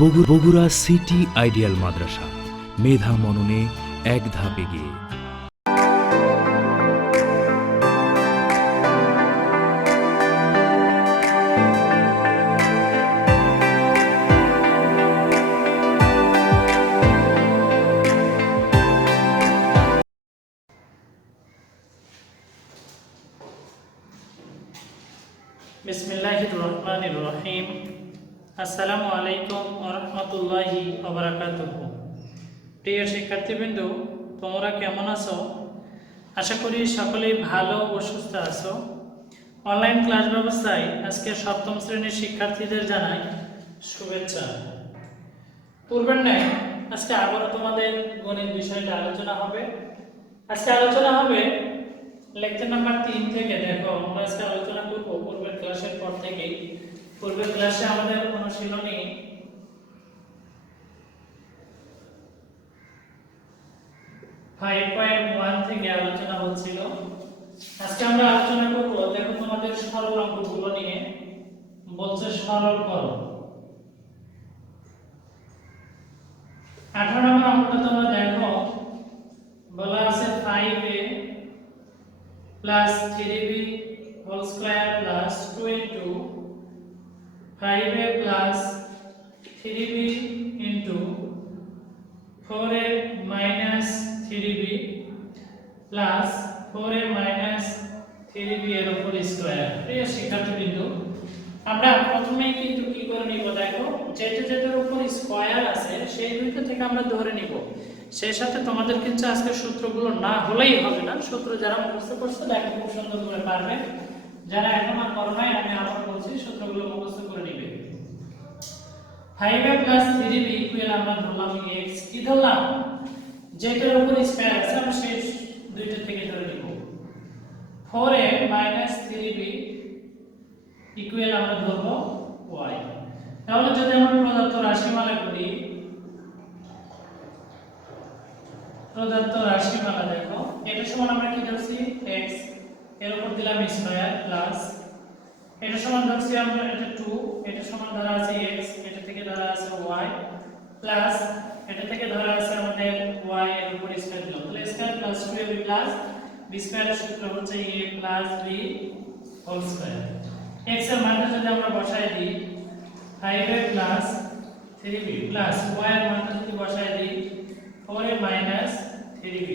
Bogura city ideal মাদ্রাসা, মেধা মননে এক ধাপ এগিয়ে। বিসমিল্লাহির রহমানির রহিম। আসসালামু আলাইকুম ওয়া রাহমাতুল্লাহি ওয়া বারাকাতুহু। প্রিয় শিক্ষার্থীবৃন্দ, তোমরা কেমন আছো? আশা করি সকলেই ভালো ও সুস্থ আছো। অনলাইন ক্লাস ব্যবস্থায় আজকে সপ্তম শ্রেণীর শিক্ষার্থীদের জানাই শুভেচ্ছা। পূর্বের ন্যায় আজকে আবারও তোমাদের গণিত বিষয়টা আলোচনা হবে। আজকে আলোচনা হবে লেকচার নাম্বার 3 থেকে। দেখো, আমরা আজকে আলোচনা করব পূর্বের ক্লাসের পর থেকে। পূর্বের ক্লাসে আমাদের অনুশীলনী 5.1 থেকে আলোচনা হচ্ছিল। আজকে আমরা আলোচনা করব, দেখো, তোমাদের সরল অঙ্কগুলো নিয়ে। বলছে সরল করো। 18 নম্বর অঙ্কটা তোমরা দেখো, বলা আছে 5a plus 3b whole square plus 2 into 5a plus 3b into 4a minus 3b plus 4a minus 3b এর উপর স্কয়ার। প্রিয় শিক্ষার্থীবৃন্দ, আমরা প্রথমেই কিন্তু কি করে নিব, দেখো, যেটার উপর স্কয়ার আছে সেই দুইটা থেকে আমরা ধরে নিব। সেই সাথে তোমাদের কিন্তু আজকে সূত্রগুলো না হলেই হবে না। সূত্র যারা মুখস্থ করছে দেখো খুব সুন্দর করে পারবে। যারা এখন আর করো নাই, আমি আবার বলছি, সূত্রগুলো মুখস্থ করে নিবে। 5a plus 3b ইকুয়াল আমরা ধরলাম x। কি ধরলাম? যেটার উপর স্কয়ার আছে আমরা সেই দুইটা থেকে ধরে নিব। 4a minus 3b ইকুয়াল আমরা ধরব y। তাহলে যদি আমরা প্রদত্ত রাশিমালা করি, প্রদত্ত রাশিমালা দেখো, এটা সমান আমরা কি ধরছি x, এর উপর দিলাম স্কয়ার প্লাস এটা সমান ধরছি আমরা এটা 2, এটা সমান ধরা আছে x, এটা থেকে ধরা আছে y প্লাস এটা থেকে ধরা আছে আমাদের y এর উপর স্কয়ার দিলাম। তাহলে square plus 2ab plus b square সূত্র হচ্ছে a plus b whole square. x এর মানটা যদি আমরা বসাই দিই 5a plus 3b plus y এর মানটা যদি বসাই দিই 4a মাইনাস 3b,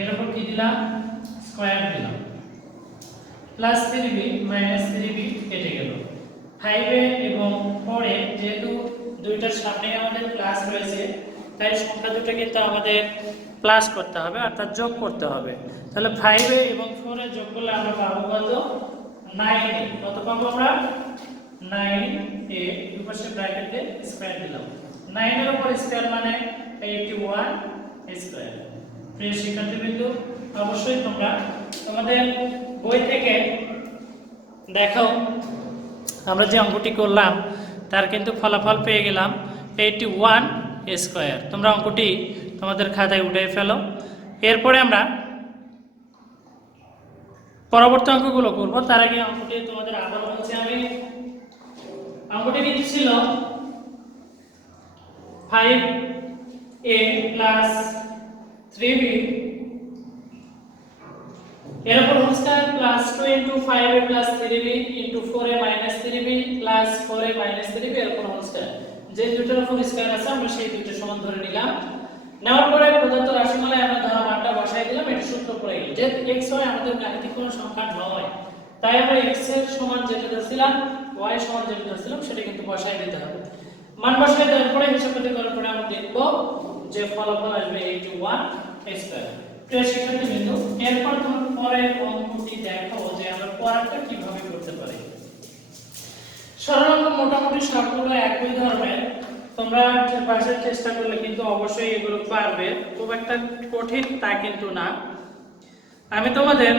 এর উপর কি দিলাম স্কয়ার দিলাম, প্লাস 3b মাইনাস 3b কেটে গেল। 5a এবং 4a যেহেতু দুইটার সামনে আমাদের প্লাস রয়েছে, তাই সংখ্যা দুটো কিন্তু আমাদের প্লাস করতে হবে, অর্থাৎ যোগ করতে হবে। তাহলে 5a এবং 4a যোগ করলে আমরা পাবো কত? 9a। কত পাবো আমরা? 9a। দুপাশে ব্র্যাকেটে স্কয়ার দিলাম। 9 এর উপর স্কয়ার মানে 81 স্কয়ার। প্রিয় শিক্ষার্থীবৃন্দ, অবশ্যই তোমরা তোমাদের বই থেকে দেখো, আমরা যে অঙ্কটি করলাম তার কিন্তু ফলাফল পেয়ে গেলাম 81 স্কয়ার। তোমরা অঙ্কটি তোমাদের খাতায় উঠে ফেলো। এরপরে আমরা পরবর্তী অঙ্কগুলো করব। তার আগে অঙ্কটি তোমাদের আবার বলছি আমি। অঙ্কটি কিন্তু ছিল 5a plus 3b এর উপর whole square plus 2 into 5a plus 3b into 4a minus 3b plus 4a minus 3b এর উপর হোল স্কয়ার। যে দুটোর উপর স্কয়ার আছে আমরা সেই দুটো সমান ধরে নিলাম। নেওয়ার পরে প্রদত্ত রাশিমালায় আমরা ধরা মানটা বসাই দিলাম। এটা সূত্র পড়ে গেল। যে x হয় আমাদের গাণিতিক কোনো সংখ্যা নয়, তাই আমরা x এর সমান যেটা ধরছিলাম, y সমান যেটা ধরছিলাম সেটা কিন্তু বসাই দিতে হবে। মান বসাই দেওয়ার পরে হিসাবটি করার পরে আমরা দেখব যে ফলাফল আসবে 81 স্কয়ার। প্রিয় শিক্ষার্থীবৃন্দ, এরপর তোমরা পরের অঙ্কটি দেখো যে আমরা পরেরটা কিভাবে করতে পারি। সরল অঙ্ক মোটামুটি সবগুলো একই ধরনের। তোমরা বাসায় চেষ্টা করলে কিন্তু অবশ্যই এগুলো পারবে। খুব একটা কঠিন তা কিন্তু না। আমি তোমাদের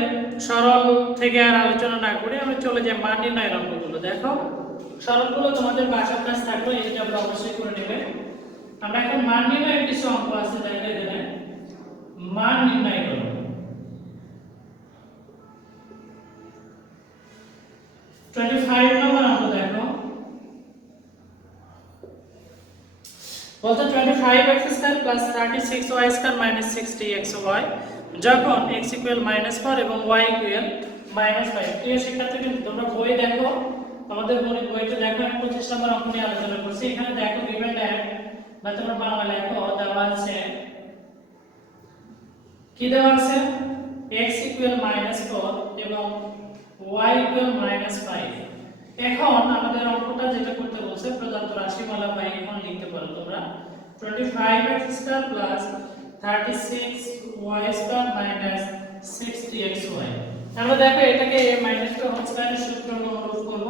সরল থেকে আর আলোচনা না করে আমি চলে যাই মান নির্ণয়ের অঙ্কগুলো। দেখো, সরলগুলো তোমাদের বাসার কাছে থাকলে এটা আমরা অবশ্যই করে নেবে। আমরা এখন মান নির্ণয়ের কিছু অঙ্ক আছে, দেখো এখানে মান নির্ণয় করো। 25 নম্বর অঙ্ক দেখো, বলতে 25x² plus 36y² minus 60xy যখন x ইকুয়াল -4 এবং y ইকুয়াল -5। প্রিয় শিক্ষার্থী, তোমরা বই দেখো, আমাদের বইটা দেখো, 25 নম্বর অঙ্ক নিয়ে আলোচনা করছি। এখানে দেখো গিভেন ড্যাট বা তোমরা বাংলা লেখো, দেওয়া আছে কি দেওয়া আছে, x ইকুয়াল -4 এবং y ইকুয়াল -5। এখন আমাদের অঙ্কটা যেটা করতে বলছে, প্রদত্ত রাশিমালা বাই এখন লিখতে পারো তোমরা 25x² plus 36y² minus 60xy। আমরা দেখো এটাকে -2 হোল স্কয়ারের সূত্র অনুরূপ করব।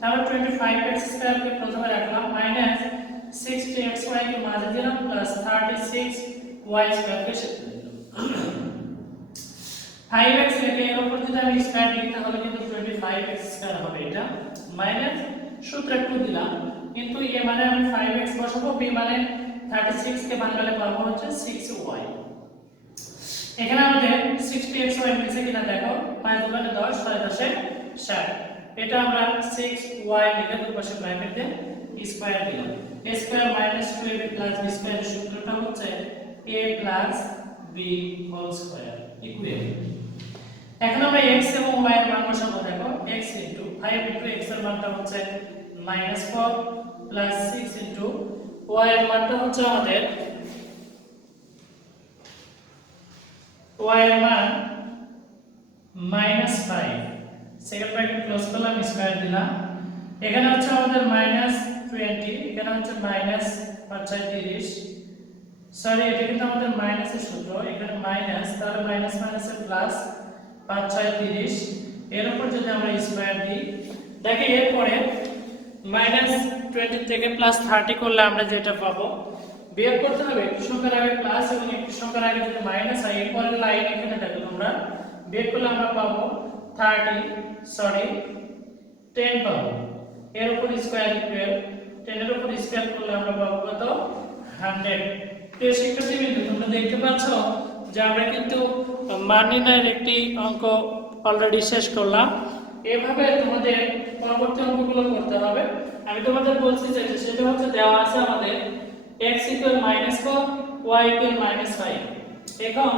তাহলে 25x² কে প্রথমে রাখলাম, মাইনাস 60xy কে মাঝে দিলাম, প্লাস 36y² কে শেষে দিলাম। 5x রেখে এর উপর যদি আমি স্কয়ার দিই তাহলে কিন্তু 25x² হবে, এটা মাইনাস সূত্রে 2 দিলাম, কিন্তু এ মানে আমি 5x বসাবো, b মানে 36 কে বাংলায় পাবো হচ্ছে 6y। এখানে আমাদের 60xy মিলছে কিনা দেখো, 5 দুগুণে 10, 6 10 60। এটা আমরা 6y লিখে দুপাশে ব্র্যাকেট দিয়ে স্কয়ার দিলাম। a square minus 2ab plus b স্কয়ারের সূত্রটা হচ্ছে a plus b whole square equal. এখন আমরা x এবং y এর মান বসাবো। দেখো x ইনটু 5 ইনটু x এর মানটা হচ্ছে -4 প্লাস 6 ইনটু y এর মানটা হচ্ছে আমাদের y এর মান -5। সেকেন্ড ব্র্যাকেট ক্লোজ করলাম, স্কয়ার দিলাম। এখানে হচ্ছে আমাদের -20, এখানে হচ্ছে -30। সরি, এটা কিন্তু আমাদের মাইনাসের সূত্র, এখানে মাইনাস, তাহলে মাইনাস মাইনাসে প্লাস, 5 6 30। এর উপর যদি আমরা স্কয়ার দিই, দেখো এরপরে -20 থেকে +30 করলে আমরা যেটা পাবো, বিয়োগ করতে হবে, একটি সংখ্যার আগে প্লাস এবং একটি সংখ্যার আগে যদি মাইনাস হয়, এরপরের লাইন এখানে দেখো তোমরা বিয়োগ করলে আমরা পাবো 10 পাবো। এর উপর স্কয়ার ইকুয়াল 10 এর উপর স্কয়ার করলে আমরা পাবো কত, 100। প্রিয় শিক্ষার্থীবৃন্দ, তোমরা দেখতে পাচ্ছ যে আমরা কিন্তু মান নির্ণয়ের একটি অঙ্ক অলরেডি শেষ করলাম। এভাবে তোমাদের পরবর্তী অঙ্কগুলো করতে হবে। আমি তোমাদের বলছি যে সেটা হচ্ছে দেওয়া আছে আমাদের x ইকুয়াল -4 y ইকুয়াল -5। এখন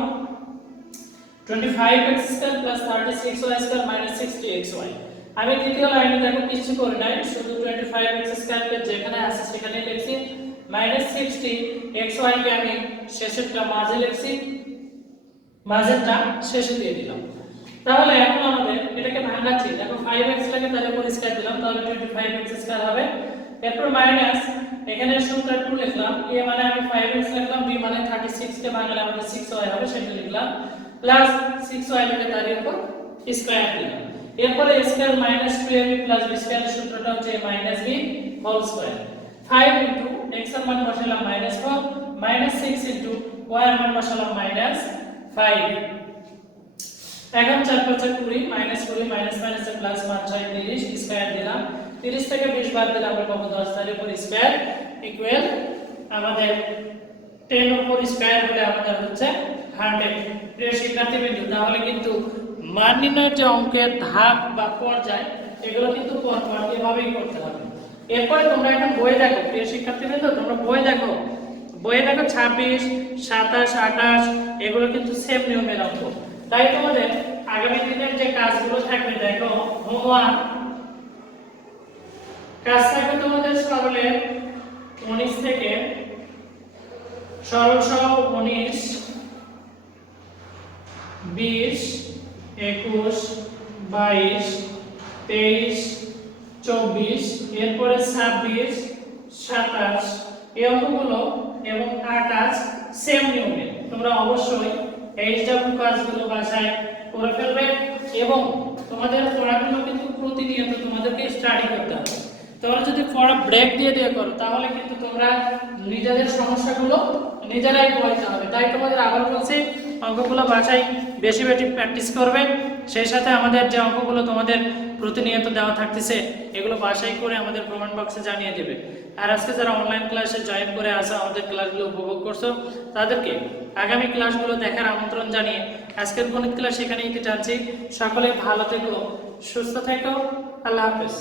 25x² plus 36y² minus 60xy। আমি দ্বিতীয় লাইনে দেখো কিছু করে নাই, শুধু 25x² কে যেখানে আছে সেখানে লিখছি, -60xy কে আমি শেষেরটা মাঝে লিখছি, মাঝেরটা শেষে দিয়ে দিলাম। তাহলে এখন আমাদের এটাকে ভাঙাচ্ছি, দেখো 5x লাগে তার উপর স্কয়ার দিলাম, তাহলে 25x² হবে। এরপর মাইনাস, এখানে সূত্র 2 লিখলাম, a মানে আমি 5x লিখলাম, b মানে 36 কে ভাঙলে আমাদের 6y হবে, সেটা লিখলাম, প্লাস 6y লিখে তার উপর স্কয়ার দিলাম। এরপর a square minus 2ab plus b স্কয়ারের সূত্রটা হচ্ছে a minus b whole square. 5 into x এর মান বসালাম -4 মাইনাস 6 ইনটু y এর মান বসালাম -5। এখন 4 5 20, -20 মাইনাস মাইনাসে প্লাস 5 6 30, স্কয়ার দিলাম, 30 থেকে 20 বাদ দিলে আমরা পাবো 10, তার উপর স্কয়ার ইকুয়াল আমাদের 10 উপর স্কয়ার হলে আমাদের হচ্ছে 100। প্রিয় শিক্ষার্থীবৃন্দ, তাহলে কিন্তু মান নির্ণয়ের যে অঙ্কের ধাপ বা পর্যায়, এগুলো কিন্তু পরপর এভাবেই করতে হবে। এরপরে তোমরা এখন বই দেখো, প্রিয় শিক্ষার্থীবৃন্দ, তোমরা বই দেখো, 26 27 28 এগুলো কিন্তু সেম নিয়মের অঙ্ক। তাই তোমাদের আগামী দিনের যে কাজগুলো থাকবে, দেখো হোমওয়ার্ক কাজ থাকবে তোমাদের সরলের 19 থেকে সরল সহ 19 20 21 22 23 24, এরপরে 26 27 এই অঙ্কগুলো এবং 28 সেম নিয়মে তোমরা অবশ্যই এইচডব্লিউ কাজগুলো বাসায় করে ফেলবে। এবং তোমাদের পড়াগুলো কিন্তু প্রতিনিয়ত তোমাদেরকে স্টাডি করতে হবে। তোমরা যদি পড়া ব্রেক দিয়ে করো তাহলে কিন্তু তোমরা নিজেদের সমস্যাগুলো নিজেরাই পড়তে হবে। তাই তোমাদের আবার বলছি, অঙ্কগুলো বাসায় বেশি বেশি প্র্যাকটিস করবে। সেই সাথে আমাদের যে অঙ্কগুলো তোমাদের প্রতিনিয়ত দেওয়া থাকতেছে, এগুলো বাসায় করে আমাদের কমেন্ট বক্সে জানিয়ে দেবে। আর আজকে যারা অনলাইন ক্লাসে জয়েন করে আসো, আমাদের ক্লাসগুলো উপভোগ করছো, তাদেরকে আগামী ক্লাসগুলো দেখার আমন্ত্রণ জানিয়ে আজকের গণিত ক্লাস এখানেই টানছি। সকলে ভালো থেকো, সুস্থ থেকো, আল্লাহ হাফেজ।